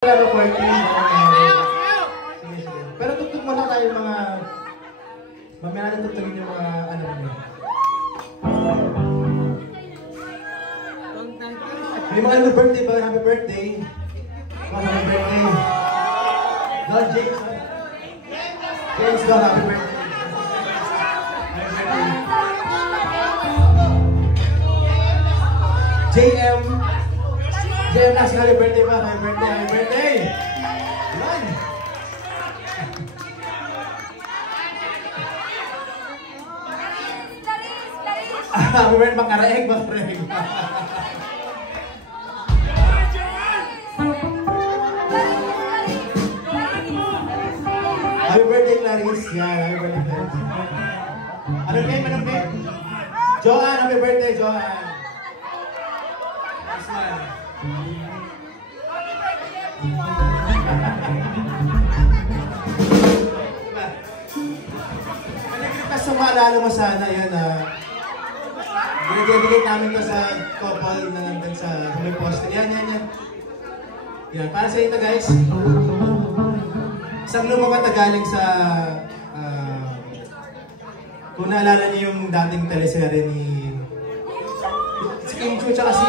Pero 14. Pero tugtog muna tayo mga... Mamaya natin tugtogin yung mga ano mo. May mga ano birthday ba? Happy birthday! Happy birthday! God, James! James, God, happy birthday! JM! JM, last happy birthday pa! Happy birthday! Happy birthday! Yan! Happy birthday! Makareg! Makareg! Happy birthday, Clarice! Yan! Happy birthday, Clarice! Anong name? Anong name? Joanne! Happy birthday, Joanne! Request sa maalala mo sana yan dinededicate namin to sa couple na nandun sa may poster. Yan. Yan, para sa inyo guys. Isang lumabat na galing sa kung naalala niyo yung dating teleserye ni si Kim Chu tsaka si